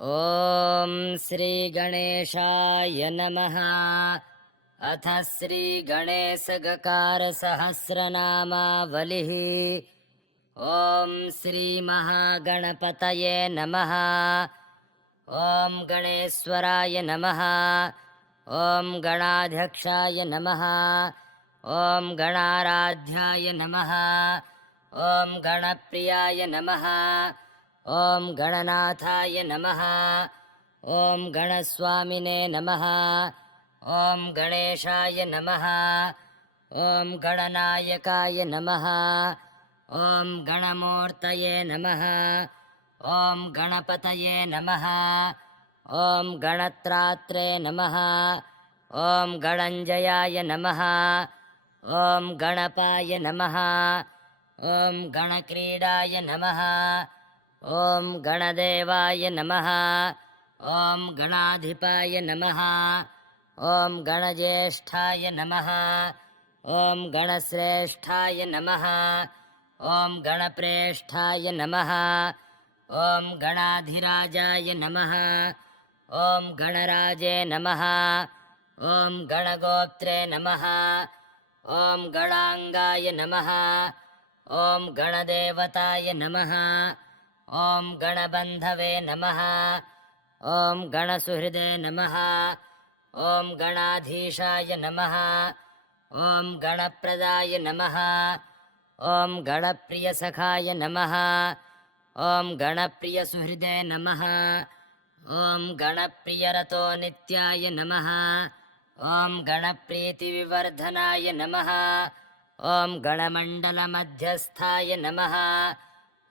ॐ श्रीगणेशाय नमः। अथ श्रीगणेशगकारसहस्रनामावलिः। ॐ श्रीमहागणपतये नमः। ॐ गणेश्वराय नमः। ॐ गणाध्यक्षाय नमः। ॐ गणाराध्याय नमः। ॐ गणप्रियाय नमः। ॐ गणनाथाय नमः। ॐ गणस्वामिने नमः। ॐ गणेशाय नमः। ॐ गणनायकाय नमः। ॐ गणमूर्तये नमः। ॐ गणपतये नमः। ॐ गणत्रात्रे नमः। ॐ गणञ्जयाय नमः। ॐ गणपाय नमः। ॐ गणक्रीडाय नमः। ॐ गणदेवाय नमः। ॐ गणाधिपाय नमः। ॐ गणज्येष्ठाय नमः। ॐ गणश्रेष्ठाय नमः। ॐ गणप्रेष्ठाय नमः। ॐ गणाधिराजाय नमः। ॐ गणराजे नमः। ॐ गणगोत्रे नमः। ॐ गणाङ्गाय नमः। ॐ गणदेवताय नमः। ॐ गणबन्धवे नमः। ॐ गणसुहृदे नमः। ॐ गणाधीशाय नमः। ॐ गणप्रदाय नमः। ॐ गणप्रियसखाय नमः। ॐ गणप्रियसुहृदे नमः। ॐ गणप्रियरतो नित्याय नमः। ॐ गणप्रीतिविवर्धनाय नमः। ॐ गणमण्डलमध्यस्थाय नमः।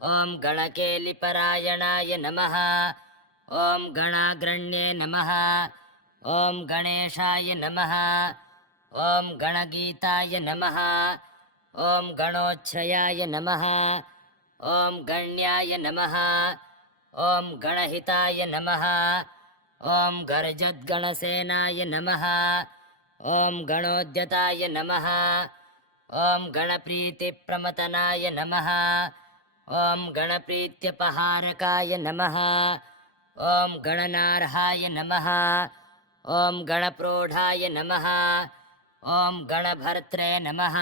ॐ गणकेलिपरायणाय नमः। ॐ गणाग्रण्ये नमः। ॐ गणेशाय नमः। ॐ गणगीताय नमः। ॐ गणोच्छयाय नमः। ॐ गण्याय नमः। ॐ गणहिताय नमः। ॐ गर्जद्गणसेनाय नमः। ॐ गणोद्यताय नमः। ॐ गणप्रीतिप्रमतनाय नमः। ॐ गणप्रीत्यपहारकाय नमः। ॐ गणनार्हाय नमः। ॐ गणप्रोढाय नमः। ॐ गणभर्त्रे नमः।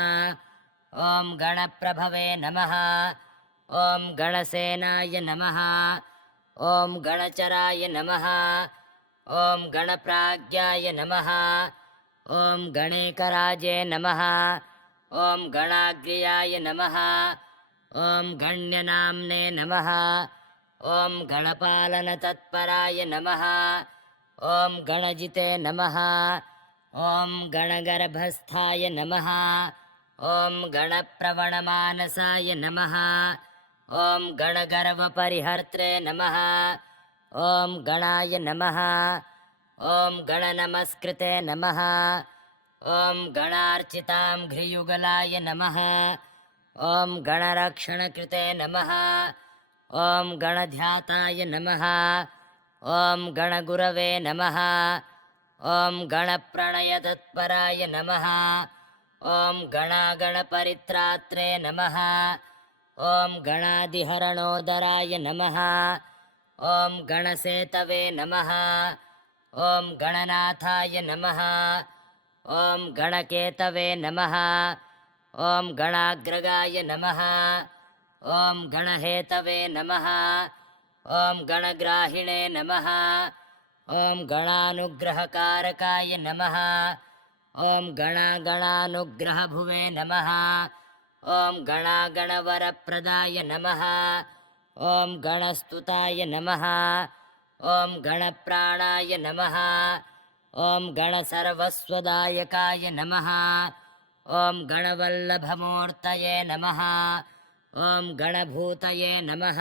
ॐ गणप्रभवे नमः। ॐ गणसेनाय नमः। ॐ गणचराय नमः। ॐ गणप्राज्ञाय नमः। ॐ गणेकराजे नमः। ॐ गणाग्र्याय नमः। ॐ गण्यनाम्ने नमः। ॐ गणपालनतत्पराय नमः। ॐ गणजिते नमः। ॐ गणगर्भस्थाय नमः। ॐ गणप्रवणमानसाय नमः। ॐ गणगर्वपरिहर्त्रे नमः। ॐ गणाय नमः। ॐ गणनमस्कृते नमः। ॐ गणार्चिताङ्घ्रियुगलाय नमः। ॐ गणरक्षणकृते नमः। ॐ गणध्याताय नमः। ॐ गणगुरवे नमः। ॐ गणप्रणयतत्पराय नमः। ॐ गणागणपरित्रात्रे नमः। ॐ गणादिहरणोदराय नमः। ॐ गणसेतवे नमः। ॐ गणनाथाय नमः। ॐ गणकेतवे नमः। ॐ गणाग्रगाय नमः। ॐ गणहेतवे नमः। ॐ गणग्राहिणे नमः। ॐ गणानुग्रहकारकाय नमः। ॐ गणागणानुग्रहभुवे नमः। ॐ गणागणवरप्रदाय नमः। ॐ गणस्तुताय नमः। ॐ गणप्राणाय नमः। ॐ गणसर्वस्वदायकाय नमः। ॐ गणवल्लभमूर्तये नमः। ॐ गणभूतये नमः।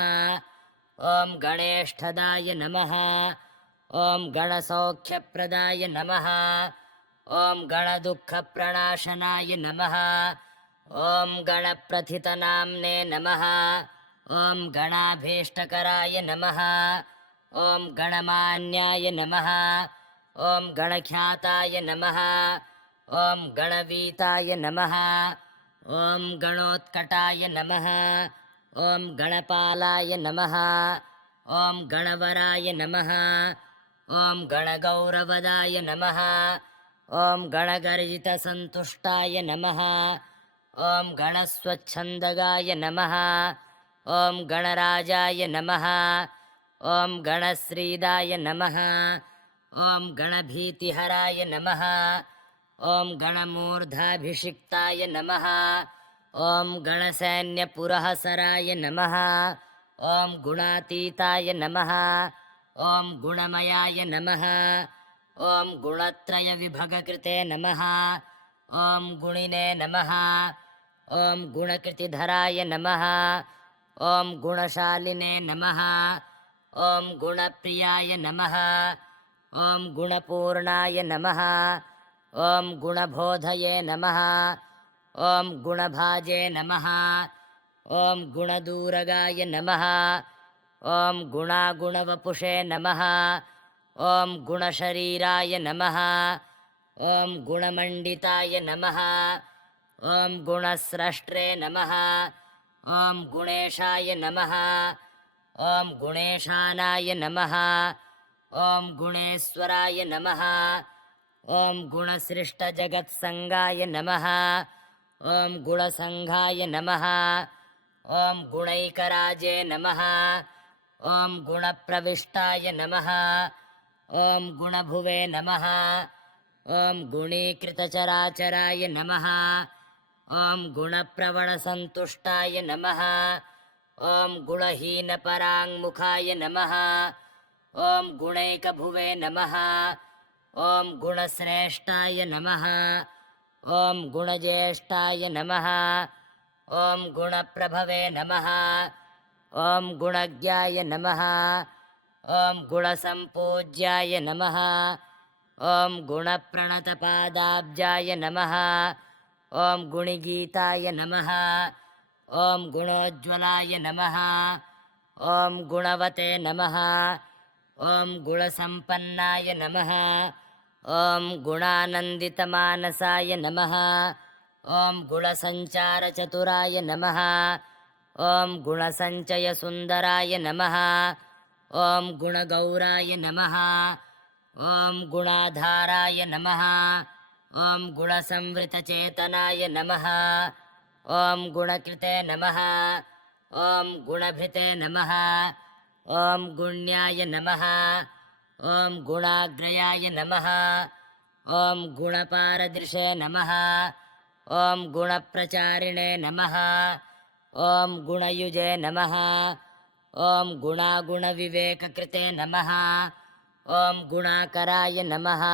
ॐ गणेष्ठदाय नमः। ॐ गणसौख्यप्रदाय नमः। ॐ गणदुःखप्रणाशनाय नमः। ॐ गणप्रथितनाम्ने नमः। ॐ गणाभीष्टकराय नमः। ॐ गणमान्याय नमः। ॐ गणख्याताय नमः। ॐ गणवीताय नमः। ॐ गणोत्कटाय नमः। ॐ गणपालाय नमः। ॐ गणवराय नमः। ॐ गणगौरवदाय नमः। ॐ गणगर्जितसन्तुष्टाय नमः। ॐ गणस्वच्छन्दगाय नमः। ॐ गणराजाय नमः। ॐ गणश्रीदाय नमः। ॐ गणभीतिहराय नमः। ॐ गणमूर्धाभिषिक्ताय नमः। ॐ गणसैन्यपुरःसराय नमः। ॐ गुणातीताय नमः। ॐ गुणमयाय नमः। ॐ गुणत्रयविभगकृते नमः। ॐ गुणिने नमः। ॐ गुणकृतिधराय नमः। ॐ गुणशालिने नमः। ॐ गुणप्रियाय नमः। ॐ गुणपूर्णाय नमः। ॐ गुणबोधये नमः। ॐ गुणभाजे नमः। ॐ गुणदूरगाय नमः। ॐ गुणागुणवपुषे नमः। ॐ गुणशरीराय नमः। ॐ गुणमण्डिताय नमः। ॐ गुणस्रष्ट्रे नमः। ॐ गुणेशाय नमः। ॐ गुणेशानाय नमः। ॐ गुणेश्वराय नमः। ॐ गुणसृष्टजगत्सङ्गाय नमः। ॐ गुणसङ्घाय नमः। ॐ गुणैकराजे नमः। ॐ गुणप्रविष्टाय नमः। ॐ गुणभुवे नमः। ॐ गुणीकृतचराचराय नमः। ॐ गुणप्रवणसन्तुष्टाय नमः। ॐ गुणहीनपराङ्मुखाय नमः। ॐ गुणैकभुवे नमः। ॐ गुणश्रेष्ठाय नमः। ॐ गुणज्येष्ठाय नमः। ॐ गुणप्रभवे नमः। ॐ गुणज्ञाय नमः। ॐ गुणसम्पूज्याय नमः। ॐ गुणप्रणतपादाब्जाय नमः। ॐ गुणिगीताय नमः। ॐ गुणोज्ज्वलाय नमः। ॐ गुणवते नमः। ॐ गुणसम्पन्नाय नमः। ॐ गुणानन्दितमानसाय नमः। ॐ गुणसञ्चारचतुराय नमः। ॐ गुणसञ्चयसुन्दराय नमः। ॐ गुणगौराय नमः। ॐ गुणाधाराय नमः। ॐ गुणसंवृतचेतनाय नमः। ॐ गुणकृते नमः। ॐ गुणभृते नमः। ॐ गुण्याय नमः। ॐ गुणाग्रयाय नमः। ॐ गुणपारदृशे नमः। ॐ गुणप्रचारिणे नमः। ॐ गुणयुजे नमः। ॐ गुणागुणविवेककृते नमः। ॐ गुणाकराय नमः।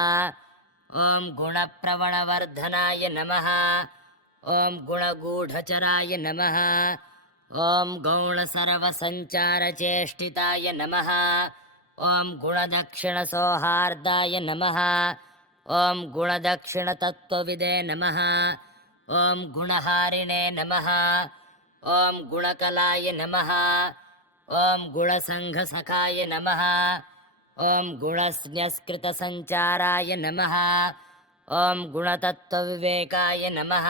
ॐ गुणप्रवणवर्धनाय नमः। ॐ गुणगूढचराय नमः। ॐ गौणसर्वसञ्चारचेष्टिताय नमः। ॐ गुणदक्षिणसौहार्दाय नमः। ॐ गुणदक्षिणतत्त्वविदे नमः। ॐ गुणहारिणे नमः। ॐ गुणकलाय नमः। ॐ गुणसङ्घसखाय नमः। ॐ गुणस्न्यस्कृतसञ्चाराय नमः। ॐ गुणतत्त्वविवेकाय नमः।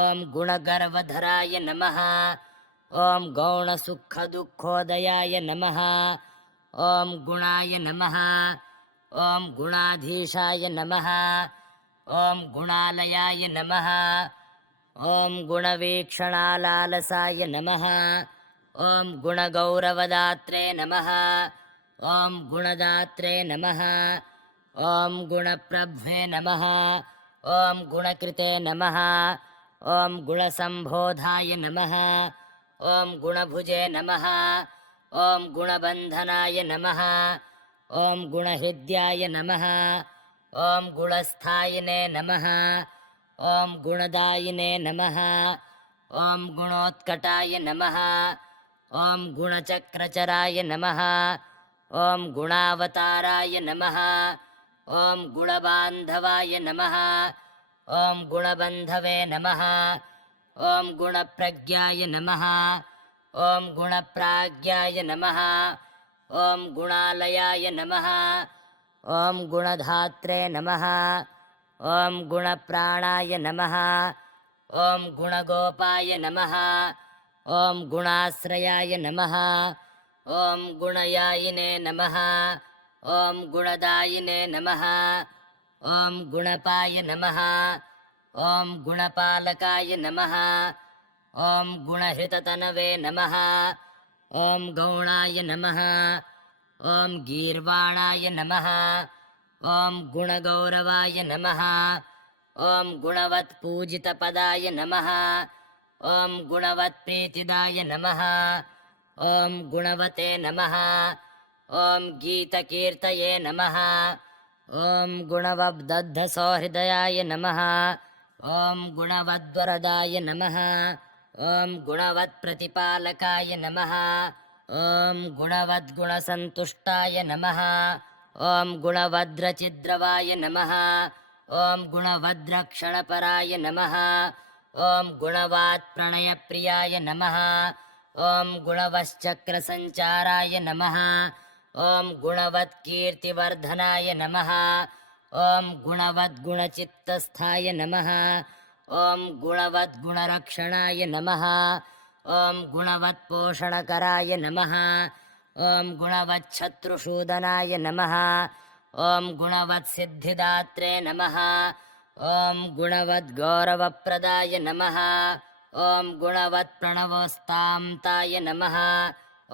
ॐ गुणगर्वधराय नमः। ॐ गौणसुखदुःखोदयाय नमः। ॐ गुणाय नमः। ॐ गुणाधीशाय नमः। ॐ गुणालयाय नमः। ॐ गुणवीक्षणालालसाय नमः। ॐ गुणगौरवदात्रे नमः। ॐ गुणदात्रे नमः। ॐ गुणप्रभ्वे नमः। ॐ गुणकृते नमः। ॐ गुणसम्बोधाय नमः। ॐ गुणभुजे नमः। ॐ गुणबन्धनाय नमः। ॐ गुणहृद्याय नमः। ॐ गुणस्थायिने नमः। ॐ गुणदायिने नमः। ॐ गुणोत्कटाय नमः। ॐ गुणचक्रचराय नमः। ॐ गुणावताराय नमः। ॐ गुणबान्धवाय नमः। ॐ गुणबन्धवे नमः। ॐ गुणप्रज्ञाय नमः। ॐ गुणप्राज्ञाय नमः। ॐ गुणालयाय नमः। ॐ गुणधात्रे नमः। ॐ गुणप्राणाय नमः। ॐ गुणगोपाय नमः। ॐ गुणाश्रयाय नमः। ॐ गुणयायिने नमः ॐ गुणदायिने नमः ॐ गुणपाय नमः ॐ गुणपालकाय नमः ॐ गुणहृततनवे नमः ॐ गौणाय नमः ॐ गीर्वाणाय नमः ॐ गुणगौरवाय नमः ॐ गुणवत्पूजितपदाय नमः ॐ गुणवत्प्रीतिदाय नमः ॐ गुणवते नमः ॐ गीतकीर्तये नमः ॐ गुणवद्दद्धसौहृदयाय नमः ॐ गुणवद्वरदाय नमः ॐ गुणवत्प्रतिपालकाय नमः ॐ गुणवद्गुणसन्तुष्टाय नमः ॐ गुणवद्रचिद्रवाय नमः ॐ गुणवद्रक्षणपराय नमः ॐ गुणवात्प्रणयप्रियाय नमः ॐ गुणवश्चक्रसञ्चाराय नमः ॐ गुणवत्कीर्तिवर्धनाय नमः ॐ गुणवद्गुणचित्तस्थाय नमः ॐ गुणवद्गुणरक्षणाय नमः ॐ गुणवत्पोषणकराय नमः ॐ गुणवच्छत्रुशूदनाय नमः ॐ गुणवत्सिद्धिदात्रे नमः ॐ गुणवद्गौरवप्रदाय नमः ॐ गुणवत्प्रणवस्तान्ताय नमः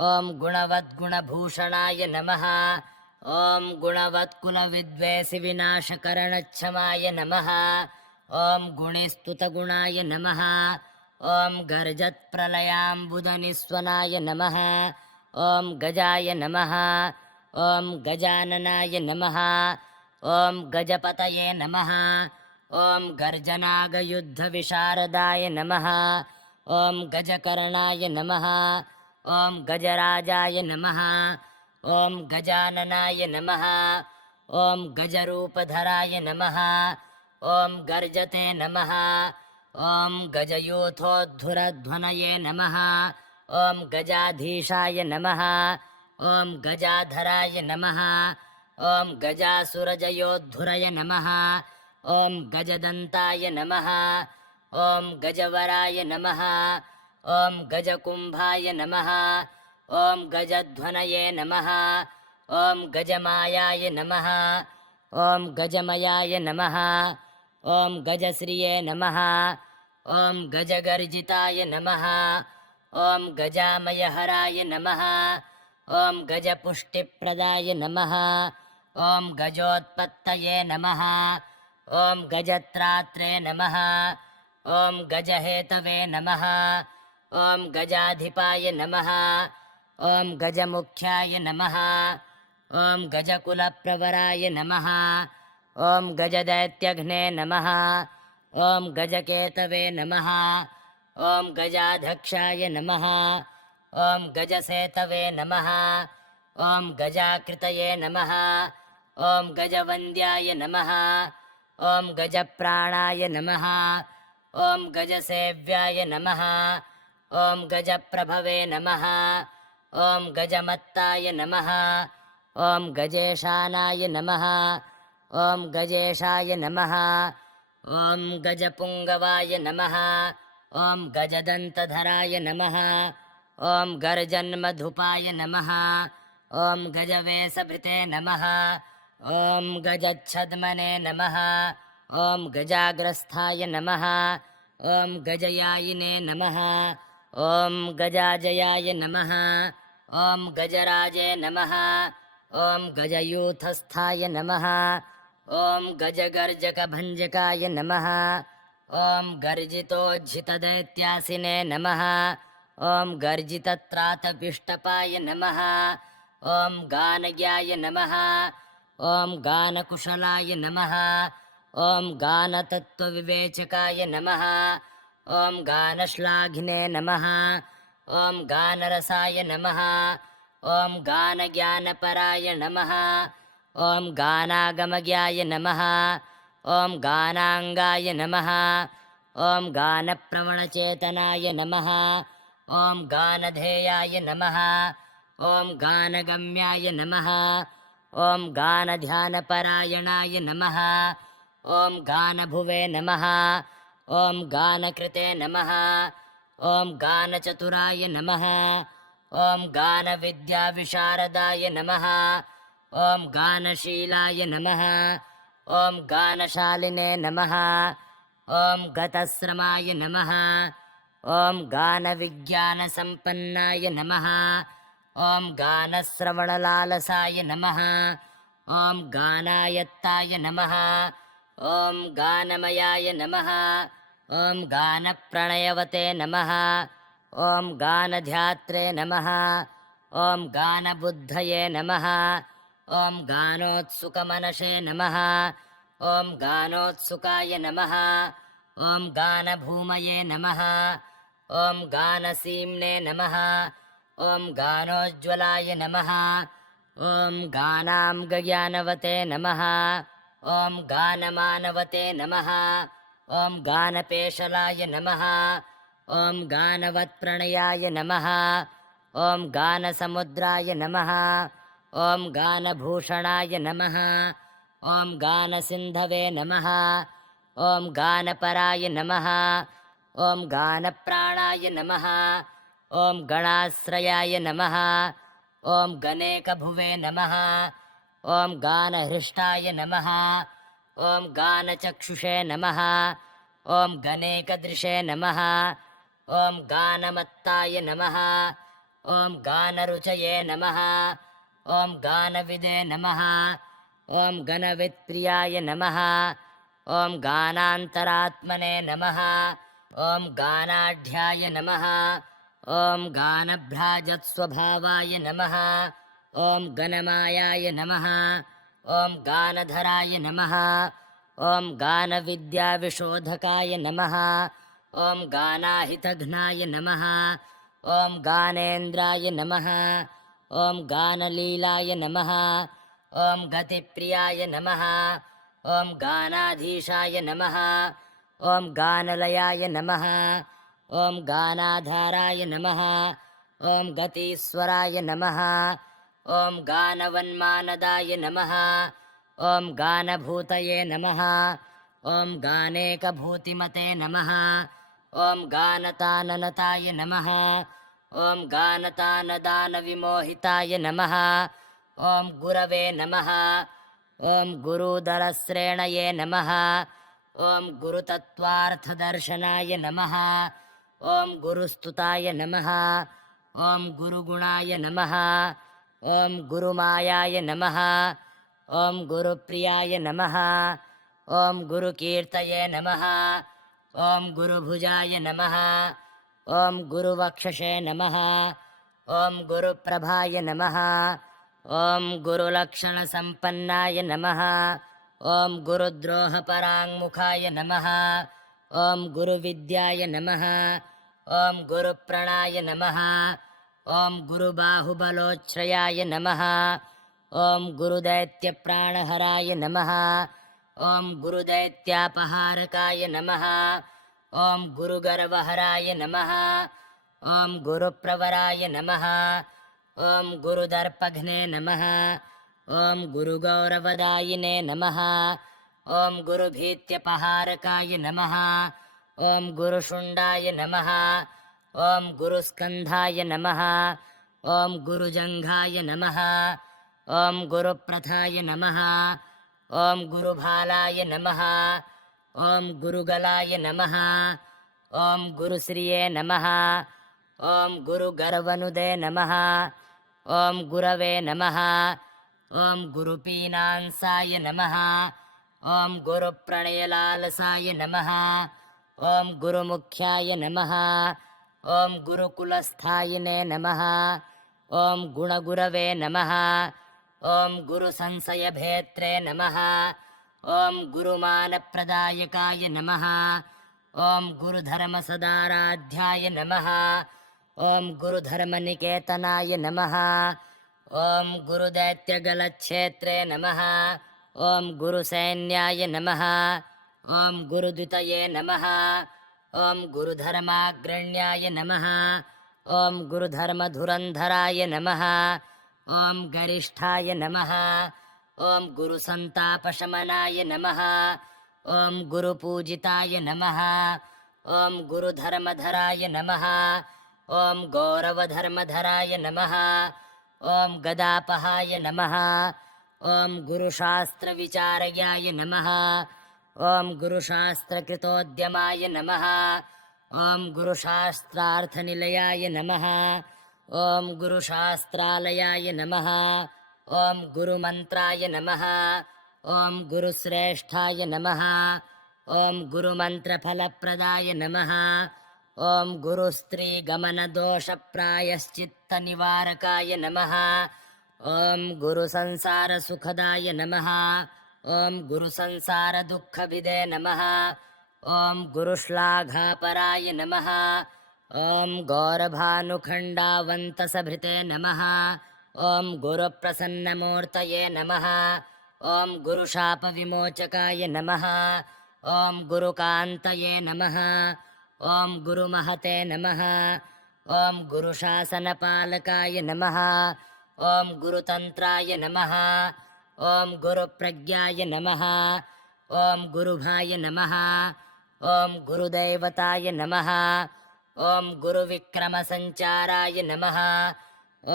ॐ गुणवद्गुणभूषणाय नमः ॐ गुणवत्कुलविद्वेषविनाशकरणक्षमाय नमः ॐ गुणिस्तुतगुणाय नमः ॐ गर्जत्प्रलयाम्बुदनिस्वनाय नमः ॐ गजाय नमः ॐ गजाननाय नमः ॐ गजपतये नमः ॐ गर्जनागयुद्धविशारदाय नमः ॐ गजकर्णाय नमः ॐ गजराजाय नमः ॐ गजाननाय नमः ॐ गजरूपधराय नमः ॐ गर्जते नमः ॐ गजयूथोद्धुरध्वनये नमः ॐ गजाधीशाय नमः ॐ गजाधराय नमः ॐ गजासुरजयोद्धुरय नमः ॐ गजदन्ताय नमः ॐ गजवराय नमः ॐ गजकुम्भाय नमः ॐ गजध्वनये नमः ॐ गजमायाय नमः ॐ गजमयाय नमः ॐ गजश्रिये नमः ॐ गजगर्जिताय नमः ॐ गजामयहराय नमः ॐ गजपुष्टिप्रदाय नमः ॐ गजोत्पत्तये नमः ॐ गजत्रात्रे नमः ॐ गजहेतवे नमः ॐ गजाधिपाय नमः ॐ गजमुख्याय नमः ॐ गजकुलप्रवराय नमः ॐ गजदैत्यघ्ने नमः ॐ गजकेतवे नमः ॐ गजाध्यक्षाय नमः ॐ गजसेतवे नमः ॐ गजाकृतये नमः ॐ गजवन्द्याय नमः ॐ गजप्राणाय नमः ॐ गजसेव्याय नमः ॐ गजप्रभवे नमः ॐ गजमत्ताय नमः ॐ गजेशानाय नमः ॐ गजेशाय नमः ॐ गजपुङ्गवाय नमः ॐ गजदन्तधराय नमः ॐ गर्जन्मधुपाय नमः ॐ गजवेशभृते नमः ॐ गजच्छद्मने नमः ॐ गजाग्रस्थाय नमः ॐ गजयायिने नमः ॐ गजाजयाय नमः ॐ गजराजे नमः ॐ गजयूथस्थाय नमः ॐ गजगर्जकभञ्जकाय नमः ॐ गर्जितोज्झितदैत्यासिने नमः ॐ गर्जितत्रातपिष्टपाय नमः ॐ गानज्ञाय नमः ॐ गानकुशलाय नमः ॐ गानतत्त्वविवेचकाय नमः ॐ गानश्लाघिने नमः ॐ गानरसाय नमः ॐ गानज्ञानपराय नमः ॐ गानागमज्ञाय नमः ॐ गानाङ्गाय नमः ॐ गानप्रवणचेतनाय नमः ॐ गानधेयाय नमः ॐ गानगम्याय नमः ॐ गानध्यानपरायणाय नमः ॐ गानभुवे नमः ॐ गानकृते नमः ॐ गानचतुराय नमः ॐ गानविद्याविशारदाय नमः। ॐ गानशीलाय नमः। ॐ गानशालिने नमः। ॐ गतश्रमाय नमः। ॐ गानविज्ञानसम्पन्नाय नमः। ॐ गानश्रवणलालसाय नमः। ॐ गानायत्ताय नमः। ॐ गानमयाय नमः। ॐ गानप्रणयवते नमः। ॐ गानध्यात्रे नमः। ॐ गानबुद्धये नमः। ॐ गानोत्सुकमनसे नमः। ॐ गानोत्सुकाय नमः। ॐ गानभूमये नमः। ॐ गानसीम्ने नमः। ॐ गानोज्ज्वलाय नमः। ॐ गानाम्गज्ञानवते नमः। ॐ गानमानवते नमः। ॐ गानपेशलाय नमः। ॐ गानवत्प्रणयाय नमः। ॐ गानसमुद्राय नमः। ॐ गानभूषणाय नमः। ॐ गानसिन्धवे नमः। ॐ गानपराय नमः। ॐ गानप्राणाय नमः। ॐ गणाश्रयाय नमः। ॐ गणेकभुवे नमः। ॐ गानहृष्टाय नमः। ॐ गानचक्षुषे नमः। ॐ गणेकदृशे नमः। ॐ गानमत्ताय नमः। ॐ गानरुचये नमः। ॐ गानविदे नमः। ॐ गणवित्प्रियाय नमः। ॐ गानान्तरात्मने नमः। ॐ गानाढ्याय नमः। ॐ गानभ्राजत्स्वभावाय नमः। ॐ गणमायाय नमः। ॐ गानधराय नमः। ॐ गानविद्याविशोधकाय नमः। ॐ गानाहितघ्नाय नमः। ॐ गानेन्द्राय नमः। ॐ गानलीलाय नमः। ॐ गतिप्रियाय नमः। ॐ गानाधीशाय नमः। ॐ गानलयाय नमः। ॐ गानाधाराय नमः। ॐ गतीश्वराय नमः। ॐ गानवन्मानदाय नमः। ॐ गानभूतये नमः। ॐ गानेकभूतिमते नमः। ॐ गानताननताय नमः। ॐ गानतानदानविमोहिताय नमः। ॐ गुरवे नमः। ॐ गुरुदरश्रेणये नमः। ॐ गुरुतत्त्वार्थदर्शनाय नमः। ॐ गुरुस्तुताय नमः। ॐ गुरुगुणाय नमः। ॐ गुरुमायाय नमः। ॐ गुरुप्रियाय नमः। ॐ गुरुकीर्तये नमः। ॐ गुरुभुजाय नमः। ॐ गुरुवक्षसे नमः। ॐ गुरुप्रभाय नमः। ॐ गुरुलक्षणसम्पन्नाय नमः। ॐ गुरुद्रोहपराङ्मुखाय नमः। ॐ गुरुविद्याय नमः। ॐ गुरुप्रणाय नमः। ॐ गुरुबाहुबलोच्छ्रयाय नमः। ॐ गुरुदैत्यप्राणहराय नमः। ॐ गुरुदैत्यापहारकाय नमः। ॐ गुरुगर्वहराय नमः। ॐ गुरुप्रवराय नमः। ॐ गुरुदर्पघ्ने नमः। ॐ गुरुगौरवदायिने नमः। ॐ गुरुभीत्यपहारकाय नमः। ॐ गुरुशुण्डाय नमः। ॐ गुरुस्कन्धाय नमः। ॐ गुरुजङ्घाय नमः। ॐ गुरुप्रथाय नमः। ॐ गुरुभालाय नमः। ॐ गुरुगलाय नमः। ॐ गुरुश्रिये नमः। ॐ गुरुगर्वनुदे नमः। ॐ गुरवे नमः। ॐ गुरुपीनांसाय नमः। ॐ गुरुप्रणयलालसाय नमः। ॐ गुरुमुख्याय नमः। ॐ गुरुकुलस्थायिने नमः। ॐ गुणगुरवे नमः। ॐ गुरुसंशयभेत्रे नमः। ॐ गुरुमानप्रदायकाय नमः। ॐ गुरुधर्मसदाराध्याय नमः। ॐ गुरुधर्मनिकेतनाय नमः। ॐ गुरुदैत्यगलच्छेत्रे नमः। ॐ गुरुसैन्याय नमः। ॐ गुरुद्वितये नमः। ॐ गुरुधर्माग्रण्याय नमः। ॐ गुरुधर्मधुरन्धराय नमः। ॐ गरिष्ठाय नमः। ॐ गुरुसन्तापशमनाय नमः। ॐ गुरुपूजिताय नमः। ॐ गुरुधर्मधराय नमः। ॐ गौरवधर्मधराय नमः। ॐ गदापहाय नमः। ॐ गुरुशास्त्रविचारयाय नमः। ॐ गुरुशास्त्रकृतोद्यमाय नमः। ॐ गुरुशास्त्रार्थनिलयाय नमः। ॐ गुरुशास्त्रालयाय नमः। ॐ गुरुमन्त्राय नमः। ॐ गुरुश्रेष्ठाय नमः। ॐ गुरुमन्त्रफलप्रदाय नमः। ॐ गुरुस्त्रीगमनदोषप्रायश्चित्तनिवारकाय नमः। ॐ गुरुसंसारसुखदाय नमः। ॐ गुरुसंसारदुःखभिदे नमः। ॐ गुरुश्लाघापराय नमः। ॐ गौरभानुखण्डावन्तसभृते नमः। ॐ गुरुप्रसन्नमूर्तये नमः। ॐ गुरुशापविमोचकाय नमः। ॐ गुरुकान्तये नमः। ॐ गुरुमहते नमः। ॐ गुरुशासनपालकाय नमः। ॐ गुरुतन्त्राय नमः। ॐ गुरुप्रज्ञाय नमः। ॐ गुरुभाय नमः। ॐ गुरुदैवताय नमः। ॐ गुरुविक्रमसञ्चाराय नमः।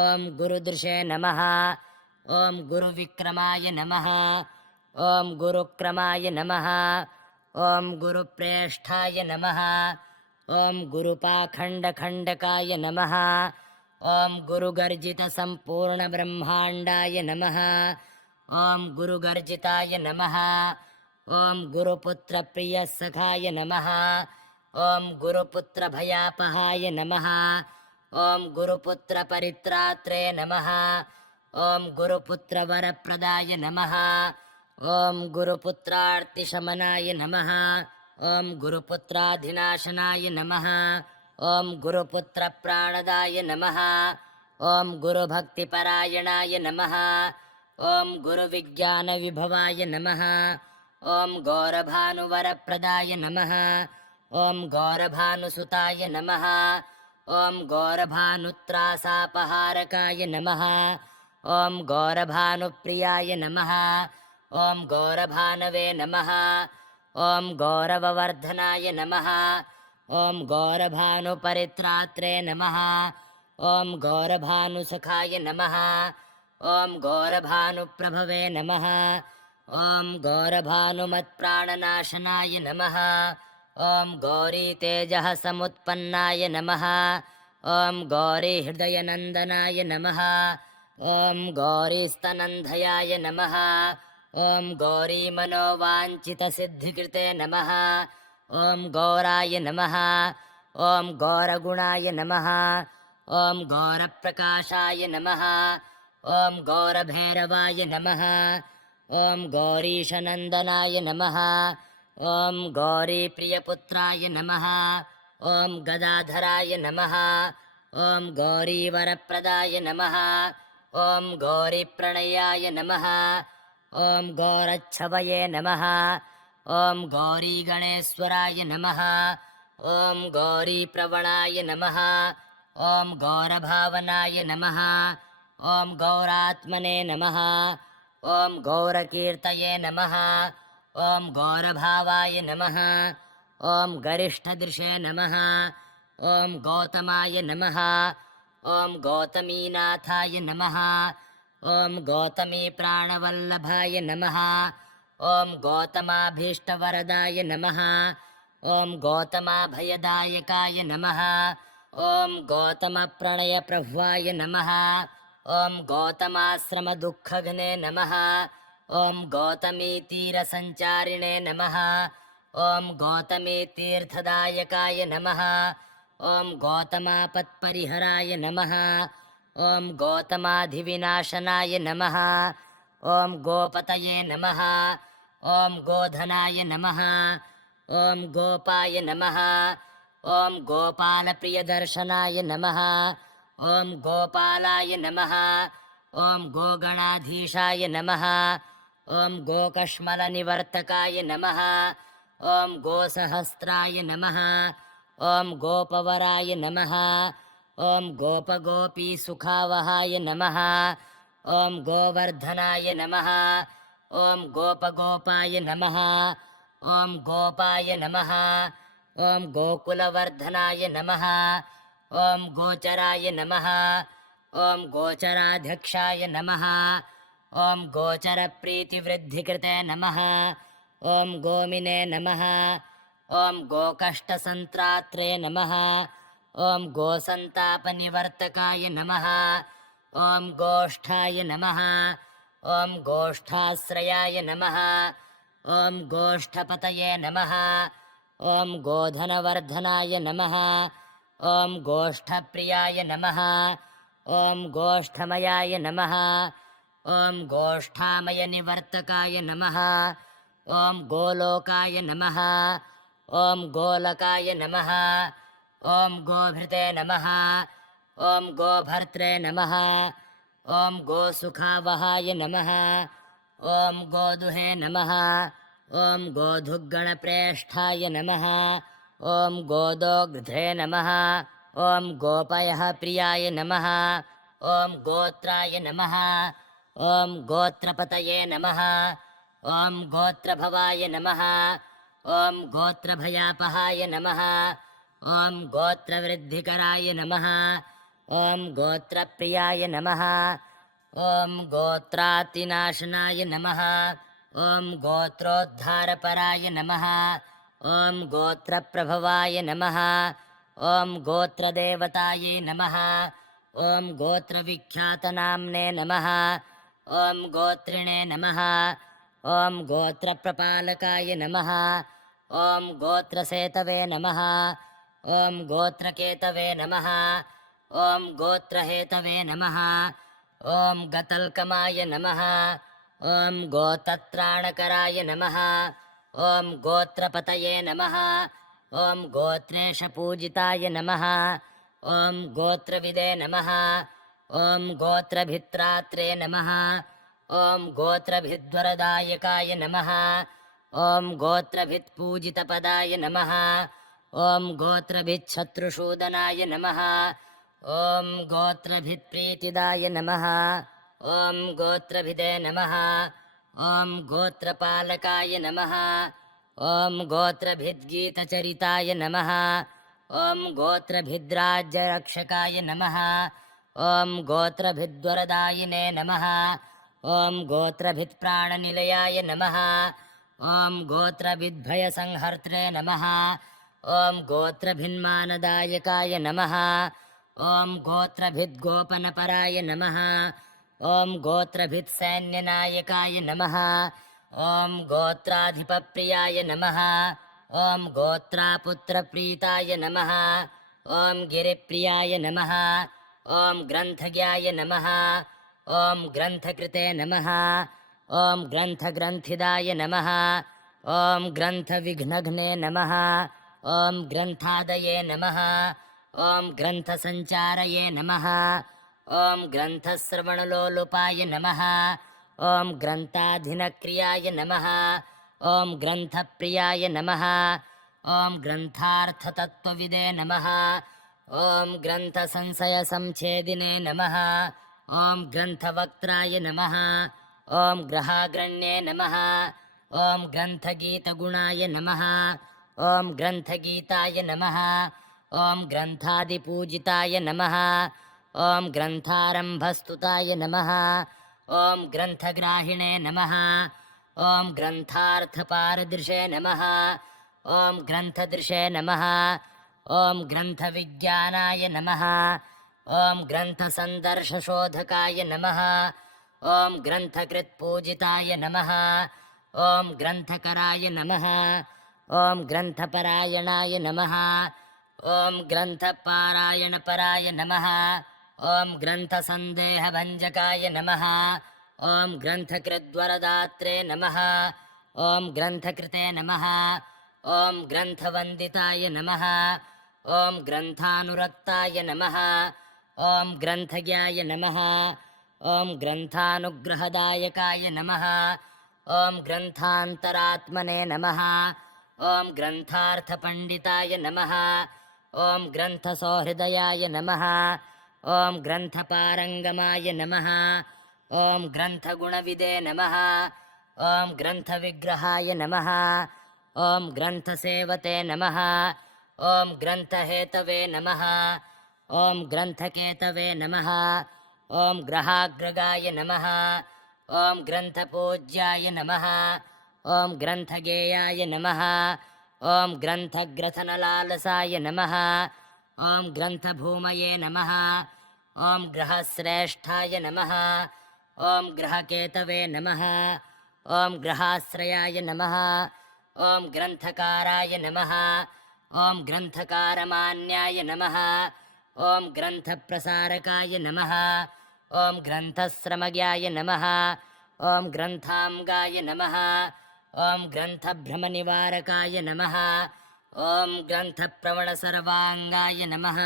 ॐ गुरुदृशे नमः। ॐ गुरुविक्रमाय नमः। ॐ गुरुक्रमाय नमः। ॐ गुरुप्रेष्ठाय नमः। ॐ गुरुपाखण्डखण्डकाय नमः। ॐ गुरुगर्जितसम्पूर्णब्रह्माण्डाय नमः। ॐ गुरुगर्जिताय नमः। ॐ गुरुपुत्रप्रियसखाय नमः। ॐ गुरुपुत्रभयापहाय नमः। ॐ गुरुपुत्रपरित्रात्रे नमः। ॐ गुरुपुत्रवरप्रदाय नमः। ॐ गुरुपुत्रार्तिशमनाय नमः। ॐ गुरुपुत्राधिनाशनाय नमः। ॐ गुरुपुत्रप्राणदाय नमः। ॐ गुरुभक्तिपरायणाय नमः। ॐ गुरुविज्ञानविभवाय नमः। ॐ गौरभानुवरप्रदाय नमः। ॐ गौरभानुसुताय नमः। ॐ गौरभानुत्रासापहारकाय नमः। ॐ गौरभानुप्रियाय नमः। ॐ गौरभानवे नमः। ॐ गौरववर्धनाय नमः। ॐ गौरभानुपरित्रात्रे नमः। ॐ गौरभानुसखाय नमः। ॐ गौरभानुप्रभवे नमः। ॐ गौरभानुमत्प्राणनाशनाय नमः। ॐ गौरीतेजः समुत्पन्नाय नमः। ॐ गौरीहृदयनन्दनाय नमः। ॐ गौरीस्तनन्धयाय नमः। ॐ गौरीमनोवाञ्छितसिद्धिकृते नमः। ॐ गौराय नमः। ॐ गौरगुणाय नमः। ॐ गौरप्रकाशाय नमः। ॐ गौरभैरवाय नमः। ॐ गौरीशनन्दनाय नमः। ॐ गौरीप्रियपुत्राय नमः। ॐ गदाधराय नमः। ॐ गौरीवरप्रदाय नमः। ॐ गौरीप्रणयाय नमः। ॐ गौरच्छवये नमः। ॐ गौरीगणेश्वराय नमः। ॐ गौरीप्रवणाय नमः। ॐ गौरभावनाय नमः। ॐ गौरात्मने नमः। ॐ गौरकीर्तये नमः। ॐ गौरभावाय नमः। ॐ गरिष्ठदृशे नमः। ॐ गौतमाय नमः। ॐ गौतमीनाथाय नमः। ॐ गौतमीप्राणवल्लभाय नमः। ॐ गौतमाभीष्टवरदाय नमः। ॐ गौतमाभयदायकाय नमः। ॐ गौतमप्रणयप्रभवाय नमः। ॐ गौतमाश्रमदुःखघ्ने नमः। ॐ गौतमीतीरसञ्चारिणे नमः। ॐ गौतमीतीर्थदायकाय नमः। ॐ गौतमापत्परिहराय नमः। ॐ गौतमाधिविनाशनाय नमः। ॐ गोपतये नमः। ॐ गोधनाय नमः। ॐ गोपाय नमः। ॐ गोपालप्रियदर्शनाय नमः। ॐ गोपालाय नमः। ॐ गोगणाधीशाय नमः। ॐ गोकश्मलनिवर्तकाय नमः। ॐ गोसहस्राय नमः। ॐ गोपवराय नमः। ॐ गोपगोपीसुखावहाय नमः। ॐ गोवर्धनाय नमः। ॐ गोपगोपाय नमः। ॐ गोपाय नमः। ॐ गोकुलवर्धनाय नमः। ॐ गोचराय नमः। ॐ गोचराध्यक्षाय नमः। ॐ गोचरप्रीतिवृद्धिकृते नमः। ॐ गोमिने नमः। ॐ गोकष्टसन्त्रात्रे नमः। ॐ गोसन्तापनिवर्तकाय नमः। ॐ गोष्ठाय नमः। ॐ गोष्ठाश्रयाय नमः। ॐ गोष्ठपतये नमः। ॐ गोधनवर्धनाय नमः। ॐ गोष्ठप्रियाय नमः। ॐ गोष्ठमयाय नमः। ॐ गोष्ठामयनिवर्तकाय नमः। ॐ गोलोकाय नमः। ॐ गोलकाय नमः। ॐ गोभृते नमः। ॐ गोभर्त्रे नमः। ॐ गोसुखावहाय नमः। ॐ गोदुहे नमः। ॐ गोधुग्गणप्रेष्ठाय नमः। ॐ गोदोग्धे नमः। ॐ गोपयः प्रियाय नमः। ॐ गोत्राय नमः। ॐ गोत्रपतये नमः। ॐ गोत्रभवाय नमः। ॐ गोत्रभयापहाय नमः। ॐ गोत्रवृद्धिकराय नमः। ॐ गोत्रप्रियाय नमः। ॐ गोत्रातिनाशनाय नमः। ॐ गोत्रोद्धारपराय नमः। ॐ गोत्रप्रभवाय नमः। ॐ गोत्रदेवतायै नमः। ॐ गोत्रविख्यातनाम्ने नमः। ॐ गोत्रिणे नमः। ॐ गोत्रप्रपालकाय नमः। ॐ गोत्रसेतवे नमः। ॐ गोत्रकेतवे नमः। ॐ गोत्रहेतवे नमः। ॐ गतल्कमाय नमः। ॐ गोतत्राणकराय नमः। ॐ गोत्रपतये नमः। ॐ गोत्रेशपूजिताय नमः। ॐ गोत्रविदे नमः। ॐ गोत्रभित्रात्रे नमः। ॐ गोत्रभिद्वरदायकाय नमः। ॐ गोत्रभित्पूजितपदाय नमः। ॐ गोत्रभिच्छत्रुशूदनाय नमः। ॐ गोत्रभित्प्रीतिदाय नमः। ॐ गोत्रभिदे नमः। ॐ गोत्रपालकाय नमः। ॐ गोत्रभिद्गीतचरिताय नमः। ॐ गोत्रभिद्राज्यरक्षकाय नमः। ॐ गोत्रभिद्वरदायिने नमः। ॐ गोत्रभित्प्राणनिलयाय नमः। ॐ गोत्रभिद्भयसंहर्त्रे नमः। ॐ गोत्रभिन्मानदायकाय नमः। ॐ गोत्रभिद्गोपनपराय नमः। ॐ गोत्रभित्सैन्यनायकाय नमः। ॐ गोत्राधिपप्रियाय नमः। ॐ गोत्रापुत्रप्रीताय नमः। ॐ गिरिप्रियाय नमः। ॐ ग्रन्थज्ञाय नमः। ॐ ग्रन्थकृते नमः। ॐ ग्रन्थग्रन्थिदाय नमः। ॐ ग्रन्थविघ्नघ्ने नमः। ॐ ग्रन्थादये नमः। ॐ ग्रन्थसञ्चारये नमः। ॐ ग्रन्थश्रवणलोलुपाय नमः। ॐ ग्रन्थाधिनक्रियाय नमः। ॐ ग्रन्थप्रियाय नमः। ॐ ग्रन्थार्थतत्त्वविदे नमः। ॐ ग्रन्थसंशयसंच्छेदिने नमः। ॐ ग्रन्थवक्त्राय नमः। ॐ ग्रहाग्रण्ये नमः। ॐ ग्रन्थगीतगुणाय नमः। ॐ ग्रन्थगीताय नमः। ॐ ग्रन्थादिपूजिताय नमः। ॐ ग्रन्थारम्भस्तुताय नमः। ॐ ग्रन्थग्राहिणे नमः। ॐ ग्रन्थार्थपारदृशे नमः। ॐ ग्रन्थदृशे नमः। ॐ ग्रन्थविज्ञानाय नमः। ॐ ग्रन्थसन्दर्शशोधकाय नमः। ॐ ग्रन्थकृत्पूजिताय नमः। ॐ ग्रन्थकराय नमः। ॐ ग्रन्थपरायणाय नमः। ॐ ग्रन्थपारायणपराय नमः। ॐ ग्रन्थसन्देहभञ्जकाय नमः। ॐ ग्रन्थकृद्वरदात्रे नमः। ॐ ग्रन्थकृते नमः। ॐ ग्रन्थवन्दिताय नमः। ॐ ग्रन्थानुरक्ताय नमः। ॐ ग्रन्थज्ञाय नमः। ॐ ग्रन्थानुग्रहदायकाय नमः। ॐ ग्रन्थान्तरात्मने नमः। ॐ ग्रन्थार्थपण्डिताय नमः। ॐ ग्रन्थसौहृदयाय नमः। ॐ ग्रन्थपारङ्गमाय नमः। ॐ ग्रन्थगुणविदे नमः। ॐ ग्रन्थविग्रहाय नमः। ॐ ग्रन्थसेवते नमः। ॐ ग्रन्थहेतवे नमः। ॐ ग्रन्थकेतवे नमः। ॐ ग्रहाग्रगाय नमः। ॐ ग्रन्थपूज्याय नमः। ॐ ग्रन्थगेयाय नमः। ॐ ग्रन्थग्रथनलालसाय नमः। ॐ ग्रन्थभूमये नमः। ॐ ग्रहश्रेष्ठाय नमः। ॐ ग्रहकेतवे नमः। ॐ ग्रहाश्रयाय नमः। ॐ ग्रन्थकाराय नमः। ॐ ग्रन्थकारमान्याय नमः। ॐ ग्रन्थप्रसारकाय नमः। ॐ ग्रन्थश्रमज्ञाय नमः। ॐ ग्रन्थाङ्गाय नमः। ॐ ग्रन्थभ्रमनिवारकाय नमः। ॐ ग्रन्थप्रवणसर्वाङ्गाय नमः।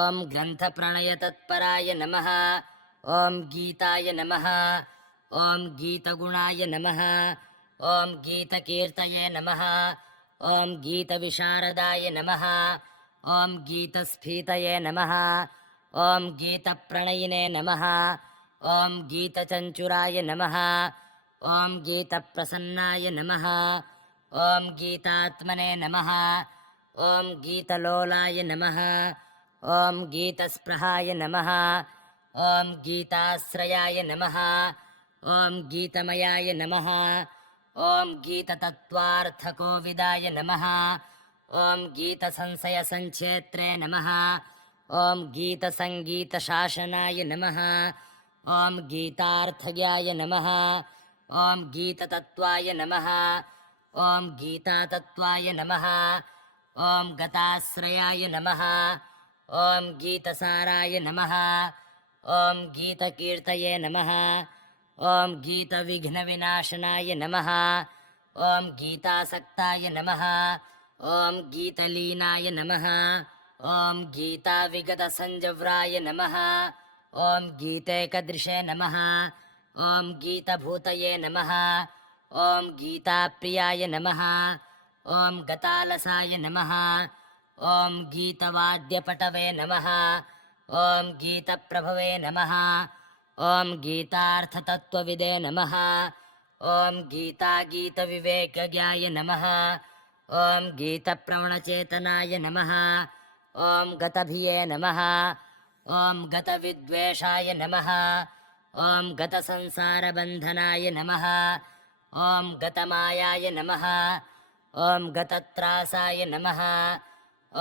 ॐ ग्रन्थप्रणयतत्पराय नमः। ॐ गीताय नमः। ॐ गीतगुणाय नमः। ॐ गीतकीर्तये नमः। ॐ गीतविशारदाय नमः। ॐ गीतस्फीतये नमः। ॐ गीतप्रणयिने नमः। ॐ गीतचञ्चुराय नमः। ॐ गीतप्रसन्नाय नमः। ॐ गीतात्मने नमः। ॐ गीतलोलाय नमः। ॐ गीतस्पृहाय नमः। ॐ गीताश्रयाय नमः। ॐ गीतमयाय नमः। ॐ गीततत्त्वार्थकोविदाय नमः। ॐ गीतसंशयसञ्छेत्रे नमः। ॐ गीतसङ्गीतशासनाय नमः। ॐ गीतार्थज्ञाय नमः। ॐ गीततत्त्वाय नमः। ॐ गीतातत्त्वाय नमः। ॐ गताश्रयाय नमः। ॐ गीतसाराय नमः। ॐ गीतकीर्तये नमः। ॐ गीतविघ्नविनाशनाय नमः। ॐ गीतासक्ताय नमः। ॐ गीतलीनाय नमः। ॐ गीताविगतसञ्जव्राय नमः। ॐ गीतेकदृशे नमः। ॐ गीतभूतये नमः। ॐ गीताप्रियाय नमः। ॐ गतालसाय नमः। ॐ गीतवाद्यपटवे नमः। ॐ गीतप्रभवे नमः। ॐ गीतार्थतत्त्वविदे नमः। ॐ गीतागीतविवेकज्ञाय नमः। ॐ गीतप्रवणचेतनाय नमः। ॐ गतभिये नमः। ॐ गतविद्वेषाय नमः। ॐ गतसंसारबन्धनाय नमः। ॐ गतमायाय नमः। ॐ गतत्रासाय नमः।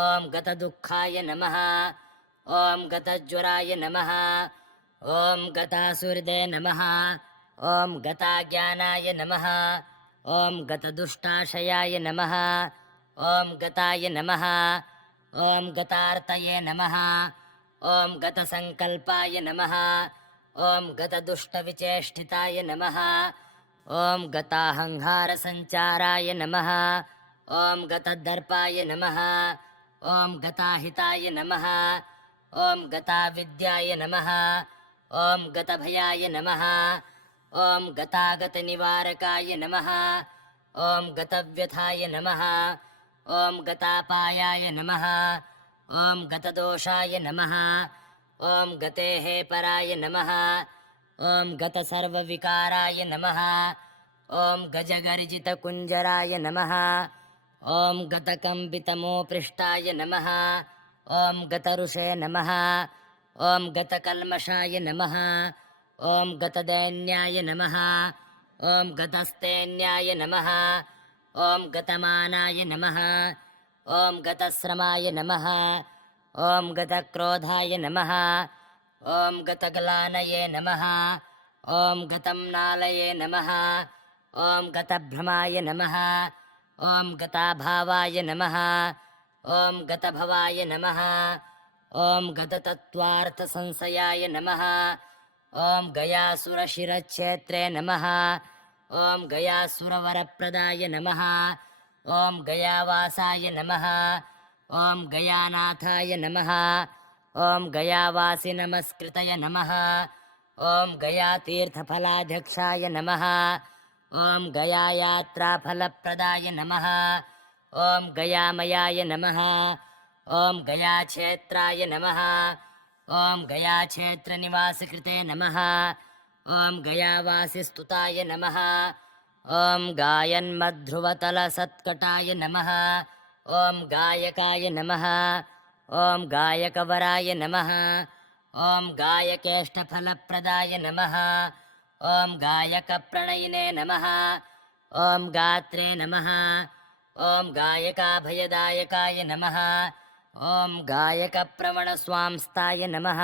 ॐ गतदुःखाय नमः। ॐ गतज्वराय नमः। ॐ गतासुहृदे नमः। ॐ गताज्ञानाय नमः। ॐ गतदुष्टाशयाय नमः। ॐ गताय नमः। ॐ गतार्तये नमः। ॐ गतसङ्कल्पाय नमः। ॐ गतदुष्टविचेष्टिताय नमः। ॐ गताहङ्कारसञ्चाराय नमः। ॐ गतदर्पाय नमः। ॐ गताहिताय नमः। ॐ गताविद्याय नमः। ॐ गतभयाय नमः। ॐ गतागतनिवारकाय नमः। ॐ गतव्यथाय नमः। ॐ गतापायाय नमः। ॐ गतदोषाय नमः। ॐ गतेः पराय नमः। ॐ गतसर्वविकाराय नमः। ॐ गजगर्जितकुञ्जराय नमः। ॐ गतकम्पितमोपृष्टाय नमः। ॐ गतऋषे नमः। ॐ गतकल्मषाय नमः। ॐ गतदैन्याय नमः। ॐ गतस्तेन्याय नमः। ॐ गतमानाय नमः। ॐ गतश्रमाय नमः। ॐ गतक्रोधाय नमः। ॐ गतग्लानये नमः। ॐ गतम्नालये नमः। ॐ गतभ्रमाय नमः। ॐ गताभावाय नमः। ॐ गतभवाय नमः। ॐ गततत्त्वार्थसंशयाय नमः। ॐ गयासुरशिरच्छेत्रे नमः। ॐ गयासुरवरप्रदाय नमः। ॐ गयावासाय नमः। ॐ गयानाथाय नमः। ॐ गयावासिनमस्कृतय नमः। ॐ गयातीर्थफलाध्यक्षाय नमः। ॐ गयायात्राफलप्रदाय नमः। ॐ गयामयाय नमः। ॐ गयाक्षेत्राय नमः। ॐ गयाक्षेत्रनिवासकृते नमः। ॐ गयावासिस्तुताय नमः। ॐ गायन्मध्रुवतलसत्कटाय नमः। ॐ गायकाय नमः। ॐ गायकवराय नमः। ॐ गायकेष्टफलप्रदाय नमः। ॐ गायकप्रणयिने नमः। ॐ गात्रे नमः। ॐ गायकाभयदायकाय नमः। ॐ गायकप्रवणस्वांस्ताय नमः।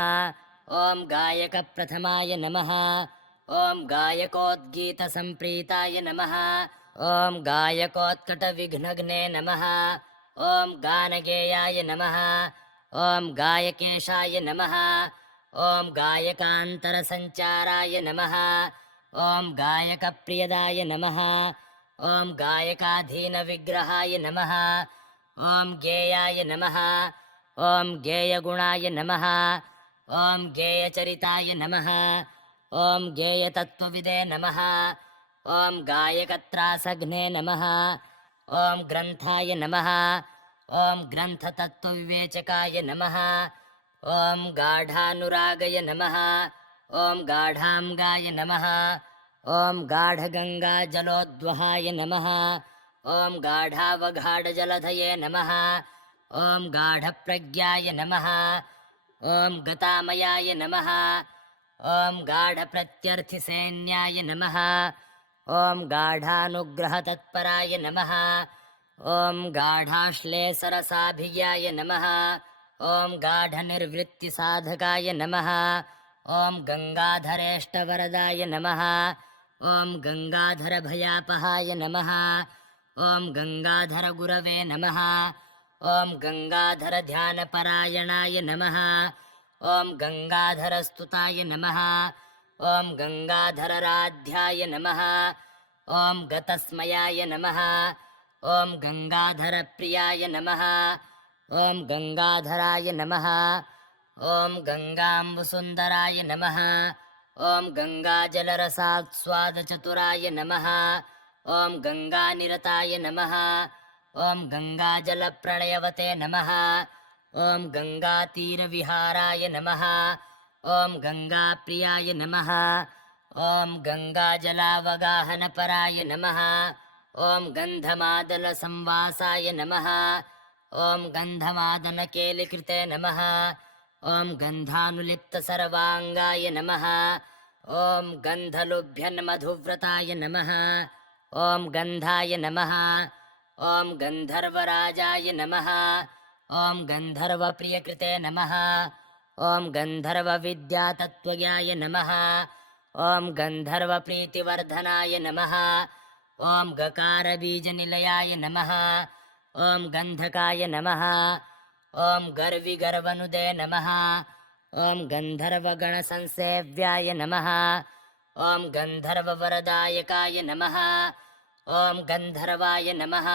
ॐ गायकप्रथमाय नमः। ॐ गायकोद्गीतसम्प्रीताय नमः। ॐ गायकोत्कटविघ्नघ्ने नमः। ॐ गानगेयाय नमः। ॐ गायकेशाय नमः। ॐ गायकान्तरसञ्चाराय नमः। ॐ गायकप्रियदाय नमः। ॐ गायकाधीनविग्रहाय नमः। ॐ गेयाय नमः। ॐ गेयगुणाय नमः। ॐ गेयचरिताय नमः। ॐ गेयतत्त्वविदे नमः। ॐ गायकत्रासघ्ने नमः। ॐ ग्रन्थाय नमः। ॐ ग्रन्थतत्त्वविवेचकाय नमः। ॐ गाढानुरागय नमः। ॐ गाढाङ्गाय नमः। ॐ गाढगङ्गाजलोद्वहाय नमः। ॐ गाढावगाढजलधये नमः। ॐ गाढप्रज्ञाय नमः। ॐ गतामयाय नमः। ॐ गाढप्रत्यर्थिसैन्याय नमः। ॐ गाढानुग्रहतत्पराय नमः। ॐ गाढाश्लेषरसाभियाय नमः। ॐ गाढनिर्वृत्तिसाधकाय नमः। ॐ गङ्गाधरेष्टवरदाय नमः। ॐ गङ्गाधरभयापहाय नमः। ॐ गङ्गाधरगुरवे नमः। ॐ गङ्गाधरध्यानपरायणाय नमः। ॐ गङ्गाधरस्तुताय नमः। ॐ गङ्गाधरराध्याय नमः। ॐ गतस्मयाय नमः। ॐ गङ्गाधरप्रियाय नमः। ॐ गङ्गाधराय नमः। ॐ गङ्गाम्बुसुन्दराय नमः। ॐ गङ्गाजलरसास्वादचतुराय नमः। ॐ गङ्गानिरताय नमः। ॐ गङ्गाजलप्रणयवते नमः। ॐ गङ्गातीरविहाराय नमः। ॐ गङ्गाप्रियाय नमः। ॐ गङ्गाजलावगाहनपराय नमः। ॐ गन्धमादनसंवासाय नमः। ॐ गन्धमादनकेलिकृते नमः। ॐ गन्धानुलिप्तसर्वाङ्गाय नमः। ॐ गन्धलुभ्यन्मधुव्रताय नमः। ॐ गन्धाय नमः। ॐ गन्धर्वराजाय नमः। ॐ गन्धर्वप्रियकृते नमः। ॐ गन्धर्वविद्यातत्त्वज्ञाय नमः। ॐ गन्धर्वप्रीतिवर्धनाय नमः। ॐ गकारबीजनिलयाय नमः। ॐ गन्धकाय नमः। ॐ गर्विगर्वनुदे नमः। ॐ गन्धर्वगणसंसेव्याय नमः। ॐ गन्धर्ववरदायकाय नमः। ॐ गन्धर्वाय नमः।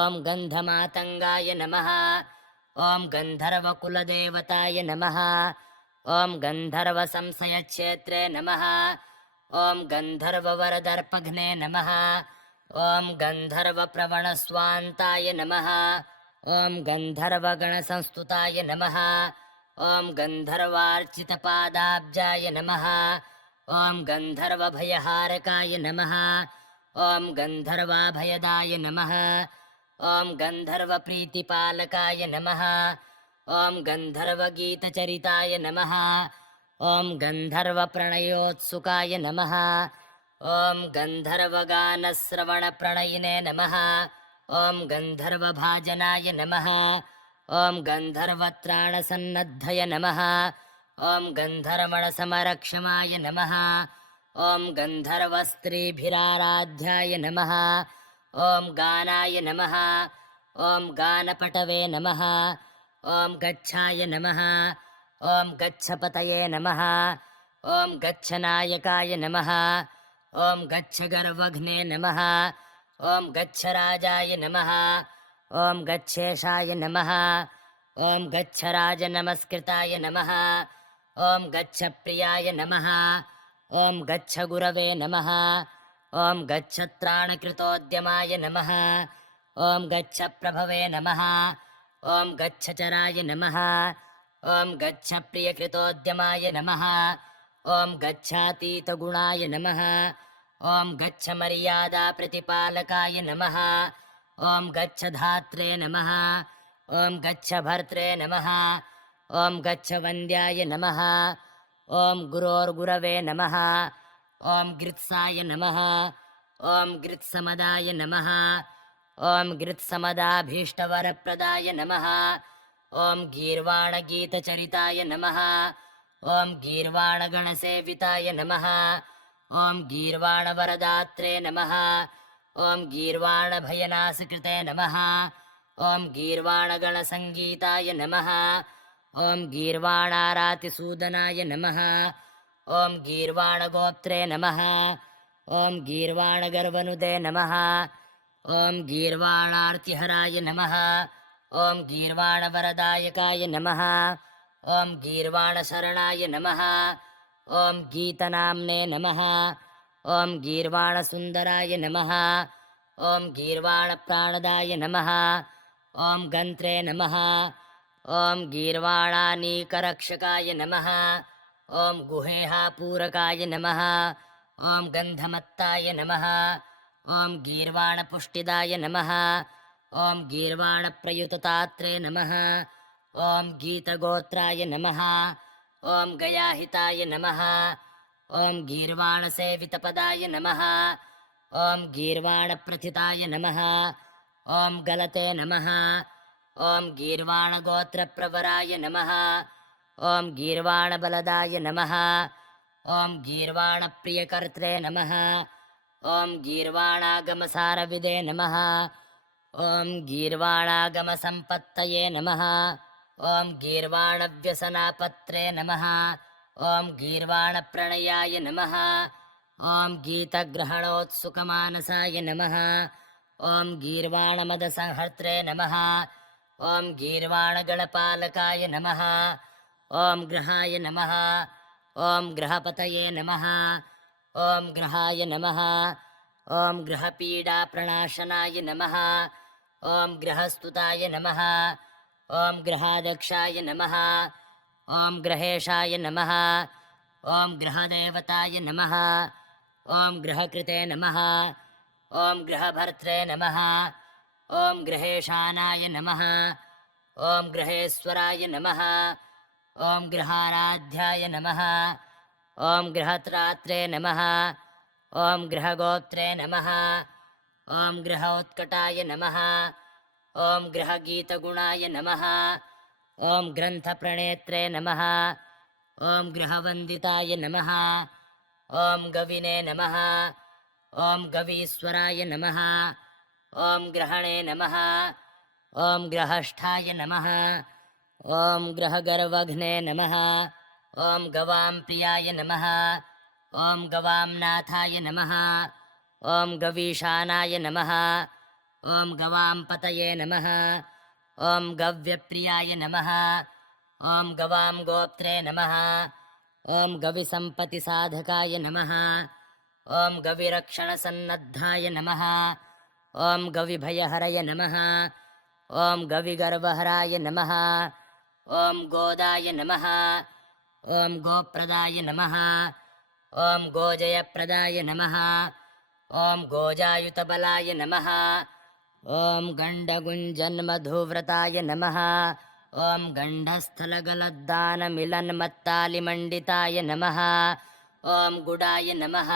ॐ गन्धमातङ्गाय नमः। ॐ गन्धर्वकुलदेवताय नमः। ॐ गन्धर्वसंशयक्षेत्रे नमः। ॐ गन्धर्ववरदर्पघ्ने नमः। ॐ गन्धर्वप्रवणस्वान्ताय नमः। ॐ गन्धर्वगणसंस्तुताय नमः। ॐ गन्धर्वार्चितपादाब्जाय नमः। ॐ गन्धर्वभयहारकाय नमः। ॐ गन्धर्वाभयदाय नमः। ॐ गन्धर्वप्रीतिपालकाय नमः। ॐ गन्धर्वगीतचरिताय नमः। ॐ गन्धर्वप्रणयोत्सुकाय नमः। ॐ गन्धर्वगानश्रवणप्रणयिने नमः। ॐ गन्धर्वभाजनाय नमः। ॐ गन्धर्वत्राणसन्नद्धय नमः। ॐ गन्धर्वणसमरक्षमाय नमः। ॐ गन्धर्वस्त्रीभिराराध्याय नमः। ॐ गानाय नमः। ॐ गानपटवे नमः। ॐ गच्छाय नमः। ॐ गच्छपतये नमः। ॐ गच्छनायकाय नमः। ॐ गच्छगर्वघ्ने नमः। ॐ गच्छराजाय नमः। ॐ गच्छेशाय नमः। ॐ गच्छराजनमस्कृताय नमः। ॐ गच्छप्रियाय नमः। ॐ गच्छगुरवे नमः। ॐ गच्छत्राणकृतोद्यमाय नमः। ॐ गच्छप्रभवे नमः। ॐ गच्छचराय नमः। ॐ गच्छप्रियकृतोद्यमाय नमः। ॐ गच्छातीतगुणाय नमः। ॐ गच्छमर्यादाप्रतिपालकाय नमः। ॐ गच्छधात्रे नमः। ॐ गच्छ भर्त्रे नमः। ॐ गच्छ वन्द्याय नमः। ॐ गुरोर्गुरवे नमः। ॐ गृत्साय नमः। ॐ गृत्समदाय नमः। ॐ गृत्समदाभीष्टवरप्रदाय नमः। ॐ गीर्वाणगीतचरिताय नमः। ॐ गीर्वाणगणसेविताय नमः। ॐ गीर्वाणवरदात्रे नमः। ॐ गीर्वाणभयनाशकृते नमः। ॐ गीर्वाणगणसङ्गीताय नमः। ॐ गीर्वाणारातिसूदनाय नमः। ॐ गीर्वाणगोत्रे नमः। ॐ गीर्वाणगर्वनुदे नमः। ॐ गीर्वाणार्तिहराय नमः। ॐ गीर्वाणवरदायकाय नमः। ॐ गीर्वाणशरणाय नमः। ॐ गीतनाम्ने नमः। ॐ गीर्वाणसुन्दराय नमः। ॐ गीर्वाणप्राणदाय नमः। ॐ गन्त्रे नमः। ॐ गीर्वाणानीकरक्षकाय नमः। ॐ गुहेहापूरकाय नमः। ॐ गन्धमत्ताय नमः। ॐ गीर्वाणपुष्टिदाय नमः। ॐ गीर्वाणप्रयुततात्रे नमः। ॐ गीतगोत्राय नमः। ॐ गयाहिताय नमः। ॐ गीर्वाणसेवितपदाय नमः। ॐ गीर्वाणप्रथिताय नमः। ॐ गलते नमः। ॐ गीर्वाणगोत्रप्रवराय नमः। ॐ गीर्वाणबलदाय नमः। ॐ गीर्वाणप्रियकर्त्रे नमः। ॐ गीर्वाणागमसारविदे नमः। ॐ गीर्वाणागमसम्पत्तये नमः। ॐ गीर्वाणव्यसनापत्रे नमः। ॐ गीर्वाणप्रणयाय नमः। ॐ गीतग्रहणोत्सुकमानसाय नमः। ॐ गीर्वाणमदसंहर्त्रे नमः। ॐ गीर्वाणगणपालकाय नमः। ॐ ग्रहाय नमः। ॐ ग्रहपतये नमः। ॐ ग्रहाय नमः। ॐ ग्रहपीडाप्रणाशनाय नमः। ॐ ग्रहस्तुताय नमः। ॐ ग्रहाध्यक्षाय नमः। ॐ ग्रहेशाय नमः। ॐ ग्रहदेवताय नमः। ॐ ग्रहकृते नमः। ॐ ग्रहभर्त्रे नमः। ॐ ग्रहेशानाय नमः। ॐ ग्रहेश्वराय नमः। ॐ ग्रहाराध्याय नमः। ॐ ग्रहत्रात्रे नमः। ॐ ग्रहगोत्रे नमः। ॐ ग्रहोत्कटाय नमः। ॐ ग्रहगीतगुणाय नमः। ॐ ग्रन्थप्रणेत्रे नमः। ॐ ग्रहवन्दिताय नमः। ॐ गविने नमः। ॐ गवीश्वराय नमः। ॐ ग्रहणे नमः। ॐ ग्रहष्ठाय नमः। ॐ ग्रहगर्वघ्ने नमः। ॐ गवां प्रियाय नमः। ॐ गवां नाथाय नमः। ॐ गवीशानाय नमः। ॐ गवां पतये नमः। ॐ गव्यप्रियाय नमः। ॐ गवां गोप्त्रे नमः। ॐ गविसम्पत्तिसाधकाय नमः। ॐ गविरक्षणसन्नद्धाय नमः। ॐ गविभयहरय नमः। ॐ गविगर्वहराय नमः। ॐ गोदाय नमः। ॐ गोप्रदाय नमः। ॐ गोजयप्रदाय नमः। ॐ गोजायुतबलाय नमः। ॐ गण्डगुञ्जन्मधुव्रताय नमः। ॐ गण्डस्थलगलद्दानमिलन्मत्तालिमण्डिताय नमः। ॐ गुडाय नमः।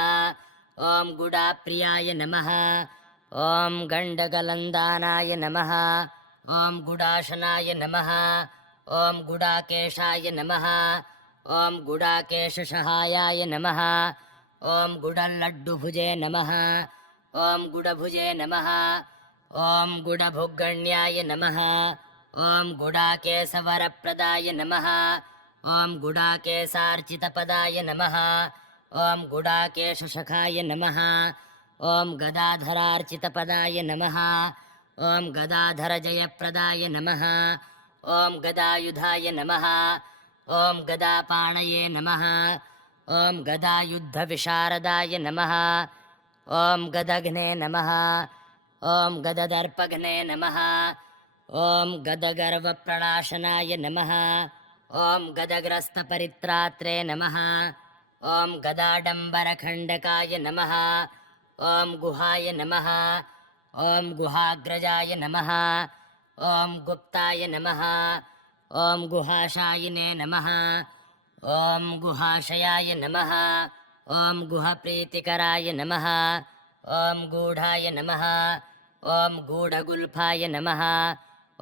ॐ गुडाप्रियाय नमः। ॐ गण्डगलन्दानाय नमः। ॐ गुडाशनाय नमः। ॐ गुडाकेशाय नमः। ॐ गुडाकेशसहायाय नमः। ॐ गुडल्लड्डुभुजे नमः। ॐ गुडभुजे नमः। ॐ गुडभुग्गण्याय नमः। ॐ गुडाकेशवरप्रदाय नमः। ॐ गुडाकेशार्चितपदाय नमः। ॐ गुडाकेशशखाय नमः। ॐ गदाधरार्चितपदाय नमः। ॐ गदाधरजयप्रदाय नमः। ॐ गदायुधाय नमः। ॐ गदापाणये नमः। ॐ गदायुद्धविशारदाय नमः। ॐ गदघ्ने नमः। ॐ गददर्पघ्ने नमः। ॐ गदगर्वप्रणाशनाय नमः। ॐ गदग्रस्तपरित्रात्रे नमः। ॐ गदाडम्बरखण्डकाय नमः। ॐ गुहाय नमः। ॐ गुहाग्रजाय नमः। ॐ गुप्ताय नमः। ॐ गुहाशायिने नमः। ॐ गुहाशयाय नमः। ॐ गुहप्रीतिकराय नमः। ॐ गूढाय नमः। ॐ गूढगुल्फाय नमः।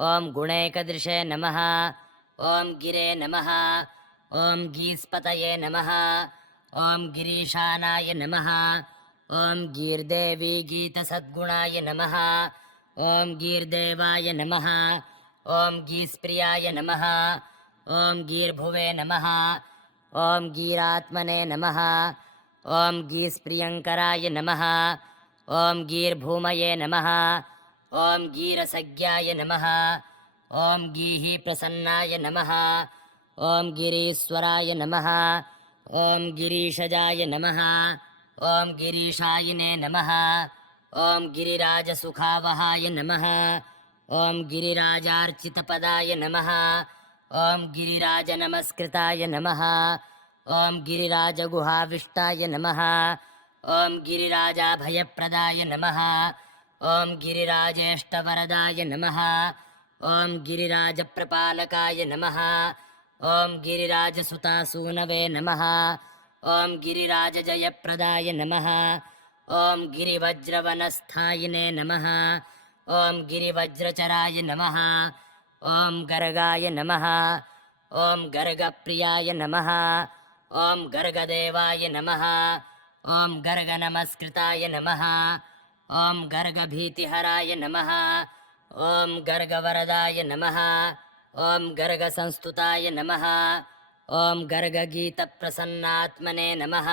ॐ गुणैकदृशे नमः। ॐ गिरे नमः। ॐ गीस्पतये नमः। ॐ गिरीशानाय नमः। ॐ गीर्देवी गीतसद्गुणाय नमः। ॐ गीर्देवाय नमः। ॐ गीस्प्रियाय नमः। ॐ गीर्भुवे नमः। ॐ गीरात्मने नमः। ॐ गीस्प्रियङ्कराय नमः। ॐ गीर्भूमये नमः। ॐ गीरसज्ञाय नमः। ॐ गीः प्रसन्नाय नमः। ॐ गिरीश्वराय नमः। ॐ गिरीशजाय नमः। ॐ गिरीशायिने नमः। ॐ गिरिराजसुखावहाय नमः। ॐ गिरिराजार्चितपदाय नमः। ॐ गिरिराजनमस्कृताय नमः। ॐ गिरिराजगुहाविष्टाय नमः। ॐ गिरिराजाभयप्रदाय नमः। ॐ गिरिराजेष्टवरदाय नमः। ॐ गिरिराजप्रपालकाय नमः। ॐ गिरिराजसुतासूनवे नमः। ॐ गिरिराजजयप्रदाय नमः। ॐ गिरिवज्रवनस्थायिने नमः। ॐ गिरिवज्रचराय नमः। ॐ गर्गाय नमः। ॐ गर्गप्रियाय नमः। ॐ गर्गदेवाय नमः। ॐ गर्गनमस्कृताय नमः। ॐ गर्गभीतिहराय नमः। ॐ गर्गवरदाय नमः। ॐ गर्गसंस्तुताय नमः। ॐ गर्गगीतप्रसन्नात्मने नमः।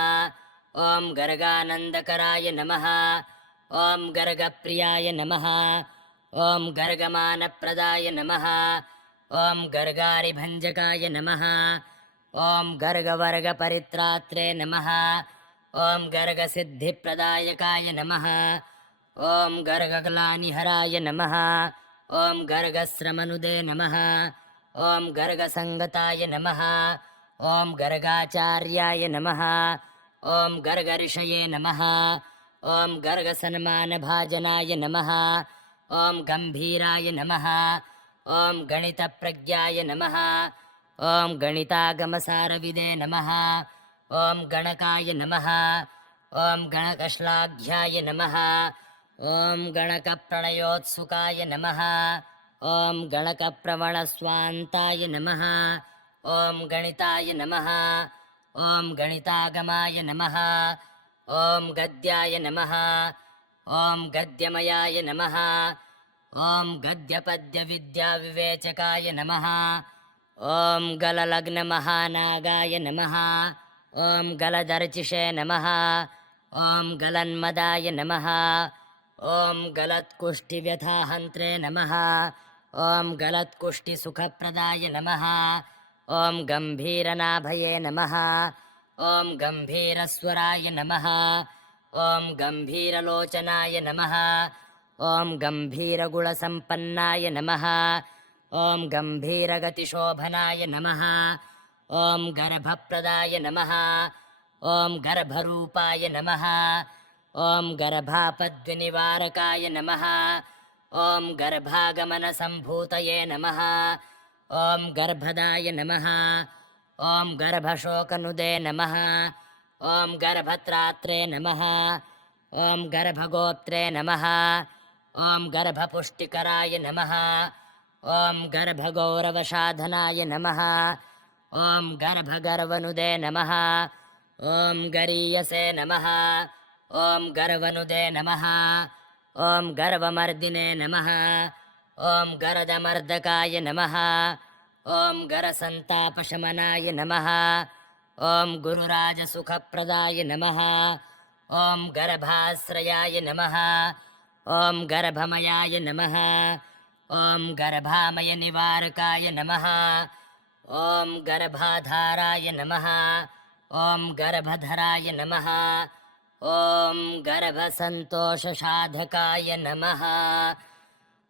ॐ गर्गानन्दकराय नमः। ॐ गर्गप्रियाय नमः। ॐ गर्गमानप्रदाय नमः। ॐ गर्गारिभञ्जकाय नमः। ॐ गर्गवर्गपरित्रात्रे नमः। ॐ गर्गसिद्धिप्रदायकाय नमः। ॐ गर्गग्लानिहराय नमः। ॐ गर्गस्रमनुदे नमः। ॐ गर्गसङ्गताय नमः। ॐ गर्गाचार्याय नमः। ॐ गर्गऋषये नमः। ॐ गर्गसन्मानभाजनाय नमः। ॐ गम्भीराय नमः। ॐ गणितप्रज्ञाय नमः। ॐ गणितागमसारविदे नमः। ॐ गणकाय नमः। ॐ गणकश्लाघ्याय नमः। ॐ गणकप्रणयोत्सुकाय नमः। ॐ गणकप्रवणस्वान्ताय नमः। ॐ गणिताय नमः। ॐ गणितागमाय नमः। ॐ गद्याय नमः। ॐ गद्यमयाय नमः। ॐ गद्यपद्यविद्याविवेचकाय नमः। ॐ गललग्नमहानागाय नमः। ॐ गलदर्चिषे नमः। ॐ गलन्मदाय नमः। ॐ गलत्कुष्ठिव्यथाहन्त्रे नमः। ॐ गलत्कुष्ठिसुखप्रदाय नमः। ॐ गम्भीरनाभये नमः। ॐ गम्भीरस्वराय नमः। ॐ गम्भीरलोचनाय नमः। ॐ गम्भीरगुणसम्पन्नाय नमः। ॐ गम्भीरगतिशोभनाय नमः। ॐ गर्भप्रदाय नमः। ॐ गर्भरूपाय नमः। ॐ गर्भापद्विनिवारकाय नमः। ॐ गर्भागमनसम्भूतये नमः। ॐ गर्भदाय नमः। ॐ गर्भशोकनुदे नमः। ॐ गर्भत्रात्रे नमः। ॐ गर्भगोत्रे नमः। ॐ गर्भपुष्टिकराय नमः। ॐ गर्भगौरवसाधनाय नमः। ॐ गर्भगर्वनुदे नमः। ॐ गरीयसे नमः। ॐ गर्वनुदे नमः। ॐ गर्वमर्दिने नमः। ॐ गरदमर्दकाय नमः। ॐ गरसन्तापशमनाय नमः। ॐ गुरुराजसुखप्रदाय नमः। ॐ गर्भाश्रयाय नमः। ॐ गर्भमयाय नमः। ॐ गर्भामयनिवारकाय नमः। ॐ गर्भाधाराय नमः। ॐ गर्भधराय नमः। ॐ गर्भसन्तोषसाधकाय नमः।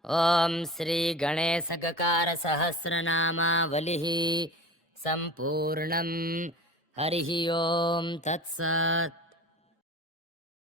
ॐ श्रीगणेशगकारसहस्रनामावलिः सम्पूर्णम्। हरिः ॐ तत्सत्।